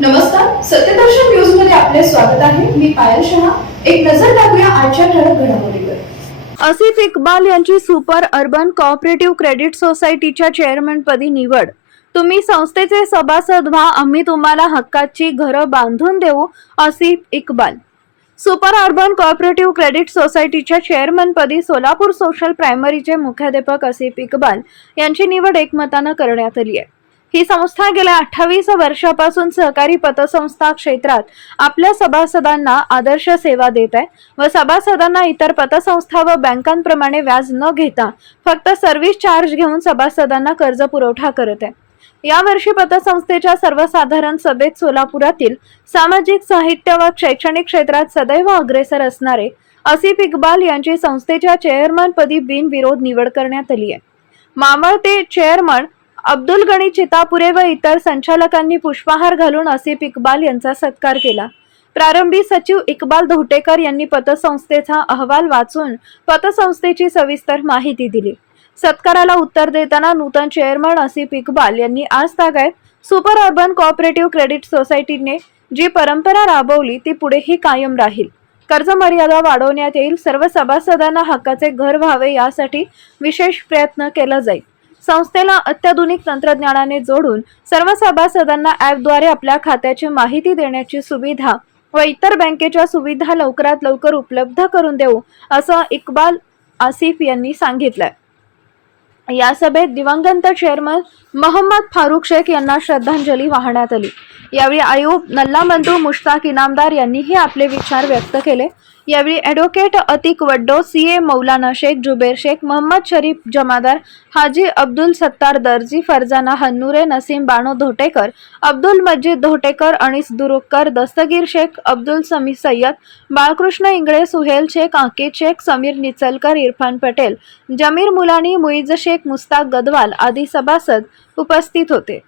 नमस्कार सत्यदर्शन न्यूजमध्ये आपले स्वागत आहे. मी पायल शहा. एक नजर टाकूया आजच्या ठळक घडामोडीवर. आसिफ इक्बाल यांची सुपर अर्बन कोऑपरेटिव्ह क्रेडिट सोसायटीच्या चेअरमनपदी निवड. तुम्ही संस्थेचे सभासद व्हा आम्ही तुम्हाला हक्काची घरं बांधून देऊ Asif Iqbal. Super urban cooperative credit सोसायटीच्या चेअरमनपदी सोलापूर सोशल प्रायमरीचे मुख्याध्यापक आसिफ इक्बाल यांची निवड एकमतानं करण्यात आली आहे. ही संस्था गेल्या अठ्ठावीस वर्षापासून सहकारी पतसंस्था क्षेत्रात आपल्या सभासदांना आदर्श सेवा देत आहे व सभासदांना इतर पतसंस्था व बँकांप्रमाणे व्याज न घेता फक्त सर्व्हिस चार्ज घेऊन सभासदांना कर्ज पुरवठा करत आहे. यावर्षी पतसंस्थेच्या सर्वसाधारण सभेत सोलापुरातील सामाजिक साहित्य व शैक्षणिक क्षेत्रात सदैव अग्रेसर असणारे आसिफ इक्बाल यांची संस्थेच्या चेअरमनपदी बिनविरोध निवड करण्यात आली आहे. मावळते चेअरमन अब्दुल गणी चितापुरे व इतर संचालकांनी पुष्पहार घालून आसिफ इक्बाल यांचा सत्कार केला. प्रारंभी सचिव इक्बाल धोटेकर यांनी पतसंस्थेचा अहवाल वाचून पतसंस्थेची सविस्तर माहिती दिली. सत्काराला उत्तर देताना नूतन चेअरमन आसिफ इक्बाल यांनी आज तागायत सुपर अर्बन कोऑपरेटिव्ह क्रेडिट सोसायटीने जी परंपरा राबवली ती पुढेही कायम राहील. कर्ज मर्यादा वाढवण्यात येईल सर्व सभासदांना हक्काचे घर व्हावे यासाठी विशेष प्रयत्न केला जाईल. संस्थेला अत्याधुनिक तंत्रज्ञानाने जोडून सर्व सभासदांना ॲपद्वारे आपल्या खात्याची माहिती देण्याची सुविधा व इतर बँकेच्या सुविधा लवकरात लवकर उपलब्ध करून देऊ असं इक्बाल आसिफ यांनी सांगितलंय. या सभेत दिवंगत चेअरमन मोहम्मद फारुख शेख यांना श्रद्धांजली वाहण्यात आली. यावेळी आयुब नल्ला मुश्ताक इनामदार यांनीही आपले विचार व्यक्त केले. यावेळी advocate Atik Waddo C A Maulana Shaikh Zuber Shaikh Mohammed Sharif Jamadar Haji Abdul Sattar Darji Farzana Hannure Naseem Bano धोटेकर Abdul मजीद धोटेकर अनिस दुरुक्कर दस्तगीर शेख अब्दुल समी सय्यद बाळकृष्ण इंगळे सुहेल शेख अंकित शेख समीर निचलकर इरफान पटेल जमीर मुलानी मुईज शेख मुस्ताक गदवाल आदी सभासद उपस्थित होते.